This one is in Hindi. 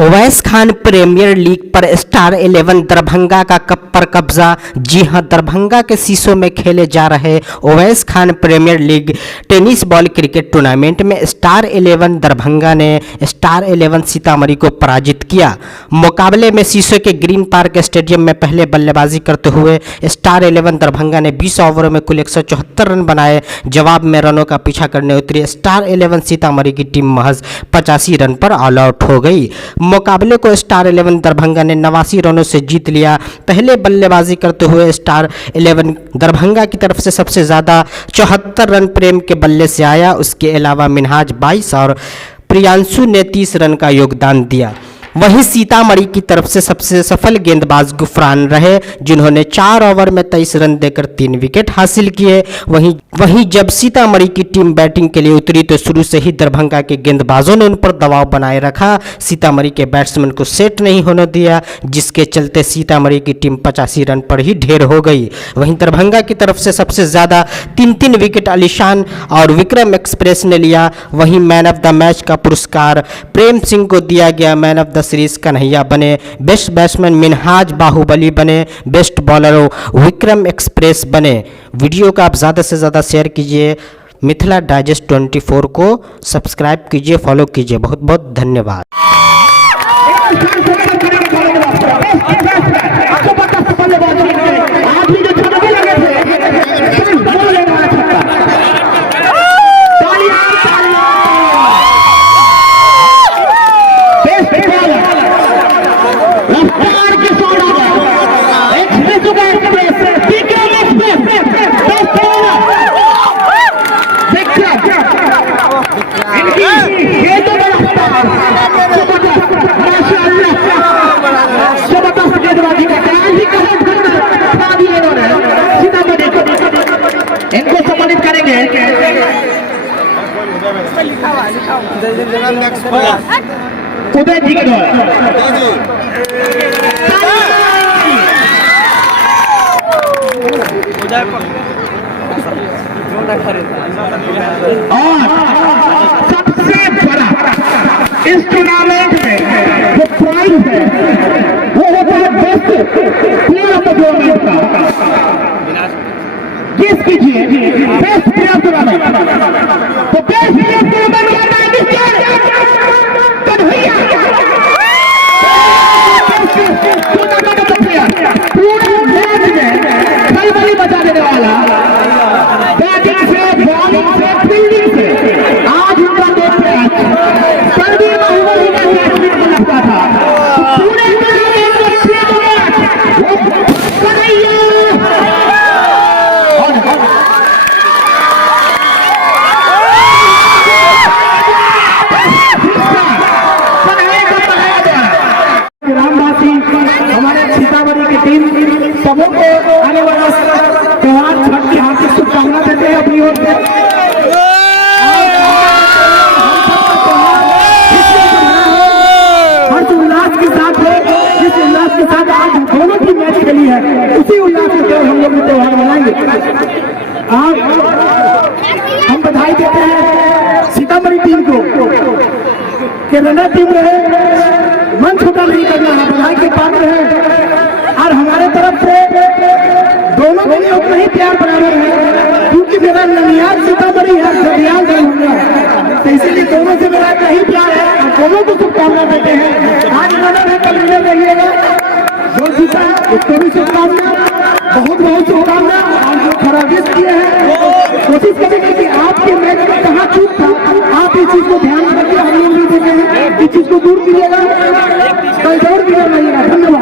ओवैस खान प्रीमियर लीग पर स्टार 11 दरभंगा का कप पर कब्जा। जी हां, दरभंगा के शीशों में खेले जा रहे Owais Khan premier league tennis ball cricket tournament में स्टार 11 दरभंगा ने स्टार 11 सीतामढ़ी को पराजित किया। मुकाबले में शीशों के ग्रीन पार्क स्टेडियम में पहले बल्लेबाजी करते हुए स्टार 11 दरभंगा ने 20 ओवरों में कुल 174 रन बनाए। जवाब में रनों का पीछा करने उतरी स्टार 11 सीतामढ़ी की टीम महज 85 रन पर ऑल आउट हो गई। मुकाबले को स्टार 11 दरभंगा ने 89 रनों से जीत लिया। पहले बल्लेबाजी करते हुए स्टार 11 दरभंगा की तरफ से सबसे ज़्यादा 74 रन प्रेम के बल्ले से आया। उसके अलावा मिनहाज 22 और प्रियांशु ने 30 रन का योगदान दिया। वहीं सीतामढ़ी की तरफ से सबसे सफल गेंदबाज गुफरान रहे, जिन्होंने 4 ओवर में 23 रन देकर 3 विकेट हासिल किए। वहीं जब सीतामढ़ी की टीम बैटिंग के लिए उतरी तो शुरू से ही दरभंगा के गेंदबाजों ने उन पर दबाव बनाए रखा। सीतामढ़ी के बैट्समैन को सेट नहीं होने दिया, जिसके चलते सीतामढ़ी की टीम 85 रन पर ही ढेर हो गई। वहीं दरभंगा की तरफ से सबसे ज़्यादा 3 विकेट अलीशान और विक्रम एक्सप्रेस ने लिया। वहीं मैन ऑफ द मैच का पुरस्कार प्रेम सिंह को दिया गया। Man of the series Kanhaiya बने, बेस्ट बैट्समैन मिनहाज बाहुबली बने, बेस्ट बॉलर विक्रम एक्सप्रेस बने। वीडियो को आप ज़्यादा से ज़्यादा शेयर कीजिए। मिथिला डाइजेस्ट 24 को सब्सक्राइब कीजिए, फॉलो कीजिए। बहुत बहुत धन्यवाद। इनको सम्मानित करेंगे। उदय जी के और सबसे बड़ा इस टूर्नामेंट में जो प्राइज है वो होता है best player of the tournament का। गेस कीजिए बेस्ट प्लेयर टूर्नामेंट, तो बेस्ट प्लेयर टूर्नामेंट का नाम कन्हैया। पूरे मैच में खलबली मचा देने वाला, बैटिंग से, बॉलिंग से, फील्डिंग से आज उनका दो मैच सर्दी बाहुबली का मैच में लगता था। पूरे कन्हैया हमारे सीतामढ़ी की टीम सबों को आने वाला त्योहार छठ की हार्दिक शुभकामना देते हैं अपनी ओर से। हर्ष उल्लास के साथ है, जिस उल्लास के साथ आज दोनों की मैच खेली है, उसी उल्लास के साथ हम लोग त्योहार मनाएंगे। हम बधाई देते हैं सीतामढ़ी टीम को कि रनर टीम रहे, मन छोटा नहीं करना है, बधाई के पात्र है। और हमारे तरफ से दोनों के लिए उतना ही प्यार बराबर है, क्योंकि मेरा ननियाल सीतामढ़ी है, सदियाल दरभंगा, तो इसीलिए दोनों से मेरा इतना ही प्यार है और दोनों को शुभकामना देते हैं। आज रनर है, कल विनर रहिएगा। जो जीता उसको भी शुभकामना, बहुत बहुत शुभकामना। और जो खराबियत किए हैं, कोशिश करेंगे कि आपके मैच में कहाँ चूक था, आप इस चीज को ध्यान रखिए। हम लोग भी देते हैं, इस चीज को दूर कीजिएगा, कल जरूर भी बनाइएगा। धन्यवाद।